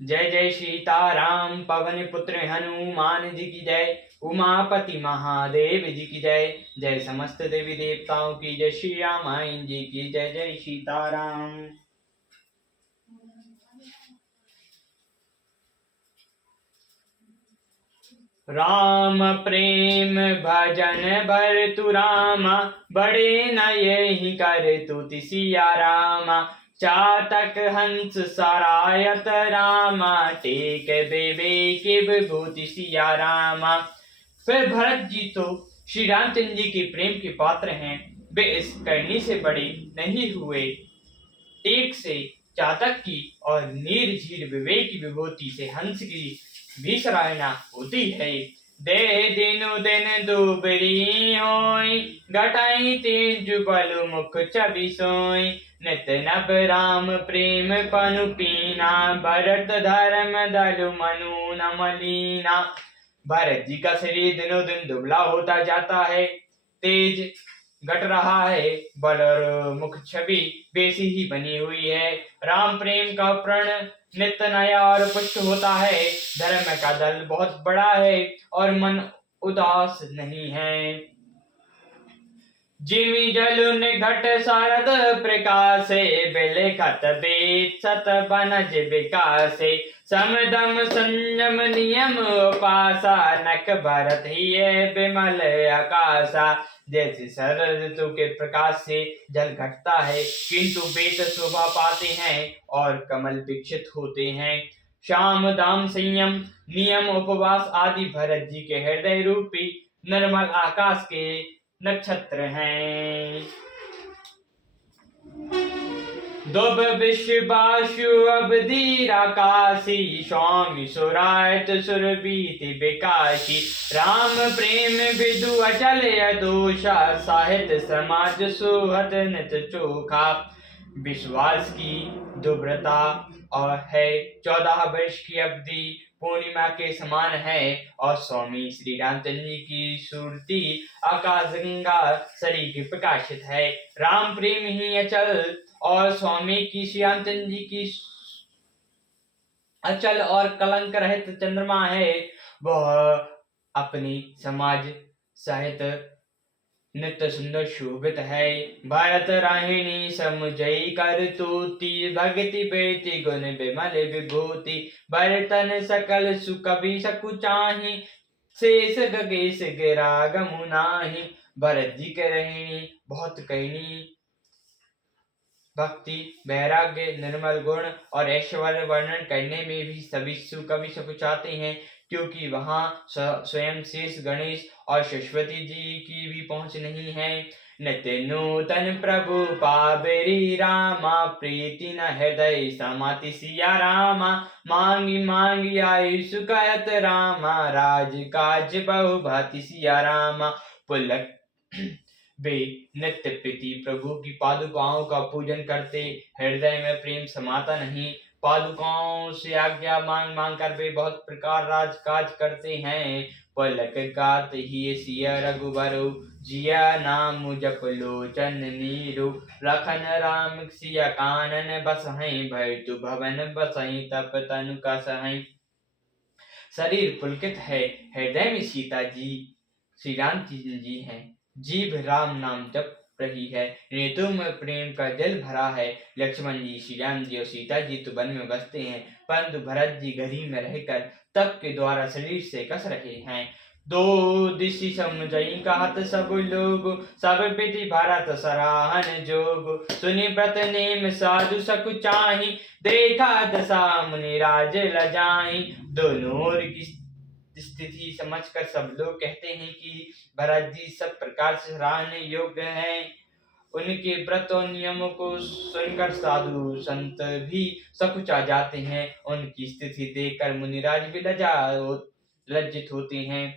जय जय सीताराम पवन पुत्र हनुमान जी की जय। उमापति महादेव जी की जय। जय समस्त देवी देवताओं की जय। श्री रामायण जी की जय। जय सीताराम। राम प्रेम भजन भर तु रामा, बड़े न यही कर तु सिया रामा। चातक हंस सरायत रामा, टेक देवे के विभूति सिया रामा। फिर भरत जी तो श्री रामचंद्र जी के प्रेम के पात्र हैं। वे इस करनी से बड़े नहीं हुए। टेक से चातक की और नीर झीर विवेक की विभूति से हंस की भी सराहना होती है। दे दिनु दिन दुबरी होई, घटाई तेज बलु मुख छवि सोई। नित नव राम प्रेम पनु पीना, भरत धर्म दलु मनु न मलीना। भरत जी का शरीर दिनों दिन दुबला होता जाता है, तेज घट रहा है, बल और मुख छवि वैसी ही बनी हुई है। राम प्रेम का प्रण नित्य नया और पुष्ट होता है। धर्म का दल बहुत बड़ा है और मन उदास नहीं है। जिमि जलुन घट शारद प्रकाशे, बिलखत वेद सत बनज विकासे। समदम संयम नियम उपासा, नख भरत ही विमल आकाशा। जैसे शरद ऋतु के प्रकाश से जल घटता है, किंतु वेद शोभा पाते हैं और कमल विकसित होते हैं। श्याम दाम संयम नियम उपवास आदि भरत जी के हृदय रूपी निर्मल आकाश के नक्षत्र हैं। दुब विश्वासु अवधि आकाशी, स्वामी सुरायत सुरभीति विकासी। राम प्रेम विदु अचल अदोषा, साहित्य समाज सुहत नित चोखा। विश्वास की दुर्बलता और है 14 वर्ष की अवधि पूर्णिमा के समान है, और स्वामी श्री रामचंद्र जी की सूरती आकाश गंगा शरीर प्रकाशित है। राम प्रेम ही अचल और स्वामी की श्री रामचंद्र जी की अचल और कलंक रहित चंद्रमा है। वह अपनी समाज साहित्य नित्य सुंदर शोभित है। भरत राहिणी समुझई कर तूति, भक्ति बेति गुण विमल विभूति। भरतन सकल सुकवि सकुचाही, शेष गगेश गिरा गमु नाही। भरत जी के रहिणी बहुत कहनी भक्ति, वैराग्य, निर्मल गुण और ऐश्वर्य वर्णन करने में भी सभी कवि सकुचाते हैं, क्योंकि वहाँ स्वयं शेष गणेश और सरस्वती जी की भी पहुंच नहीं है। नित्य नूतन प्रभु पाबेरी रामा, प्रीति न हृदय समाति सिया रामा। मांगी मांगी आयु सुखयत रामा, राज काज बहु भाति सिया रामा। पुलक वे नित्य प्रीति प्रभु की पादुकाओं का पूजन करते, हृदय में प्रेम समाता नहीं। पादुकाओं से आज्ञा मांग मांग कर वे बहुत प्रकार राजकाज करते हैं। पलक गात ही सिया रघुबरु, जिया नाम जप लोचन नीरु। लखन राम सिया कानन बसहै, भयतु भवन बसहै तप तनु कसहै। शरीर पुलकित है, हृदय में सीता जी श्री राम जी हैं। जीभ राम नाम जप रही है, नेत्रों में प्रेम का जल भरा है। लक्ष्मण जी, श्री राम जी और सीता जी तो वन में बसते हैं, परंतु भरत जी गढ़ी में रहकर तप के द्वारा शरीर से कस रहे हैं। दो दिशि समझई कहत सब लोग, सब विधि भरत सराहन जोग। सुनि व्रत नेम साधु सकुचाही, देखा दशा मुनि राज लजाई। दोनों ओर की स्थिति समझकर सब लोग कहते हैं कि भरत जी सब प्रकार से सराहने योग्य हैं। उनके व्रत और नियमों को सुनकर साधु संत भी सकुचा जाते हैं। उनकी स्थिति देखकर मुनिराज भी लज्जित होते हैं।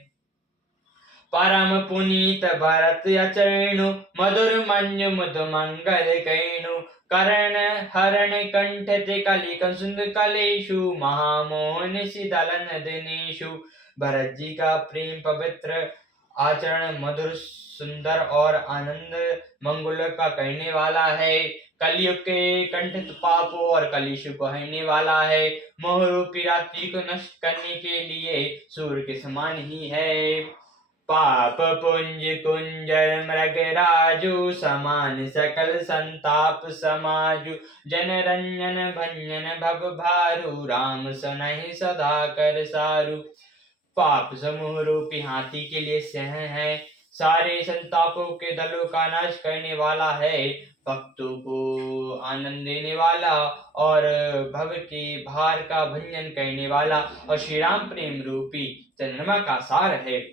परम पुनीत भरत अचरणु, मधुर मंजु मुद मंगल कैनु। कर्ण हरण कंठ ते कलि कंसुंद कलेशु, महामोहन सिदलन दिनेशु। भरत जी का प्रेम पवित्र आचरण मधुर सुंदर और आनंद मंगल का करने वाला है। कलयुग के कंठित पापों और कलेश को हरने वाला है। मोह रूपी रात्रि को नष्ट करने के लिए सूर्य के समान ही है। पाप पुंज कुंजर मृग राजू समान सकल संताप समाजु। जन रंजन भंजन भव भारू राम सनहि सदा कर सारू। पाप समूह रूपी हाथी के लिए सह है, सारे संतापों के दलों का नाश करने वाला है। भक्तों को आनंद देने वाला और भव के भार का भंजन करने वाला और श्री राम प्रेम रूपी चंद्रमा का सार है।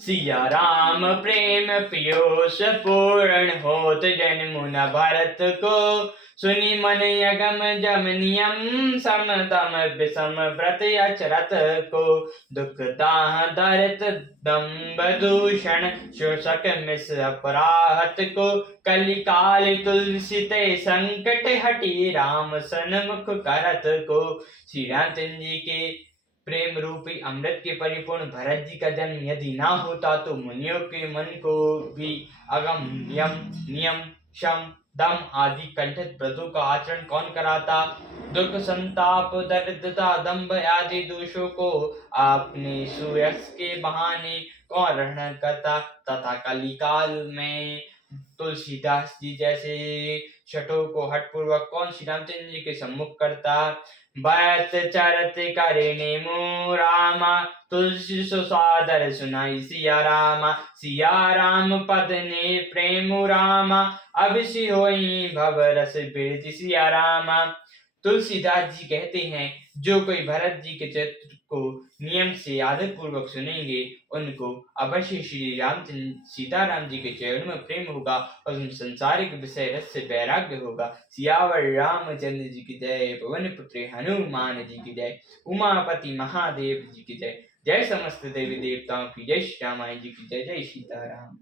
सिया राम प्रेम पीयूष पूर्ण होत जन मुन भरत को। सुनि मन यगम जम नियम सम तम विषम व्रत अचरत को। दुख दाह दरित दम्भ दूषण शोषक मिस अपराहत को। कलिकाल तुलसी ते संकट हटी राम सन्मुख करत को। श्री रामचंद्र जी के प्रेम रूपी अमृत के परिपूर्ण भरत जी का जन्म यदि ना होता तो मुनियों के मन को भी अगम यम नियम शम दम आदि कंठित व्रतों का आचरण कौन कराता। दुख संताप दरिद्रता दंभ आदि दोषों को आपने सुयश के बहाने कौन रहन करता तथा कलिकाल में तुलसीदास जी जैसे शठों को हठपूर्वक कौन श्री रामचंद्र जी के सम्मुख करता। भरत चरत करे नेमो रामा तुलसी सुसादर सुनाई सिया रामा। सिया राम पद ने प्रेम रामा अभिषि होई भव रस बिरति सिया रामा। तुलसीदास जी कहते हैं जो कोई भरत जी के चरित्र को नियम से आदर पूर्वक सुनेंगे उनको अवश्य श्री रामचंद्र सीताराम जी के चरण में प्रेम होगा और उन संसारिक विषय रस से वैराग्य होगा। सियावर रामचंद्र जी की जय, पवन पुत्र हनुमान जी की जय, उमापति महादेव जी की जय, जय समस्त देवी देवताओं की जय, श्री रामायण जी की जय, जय सीताराम।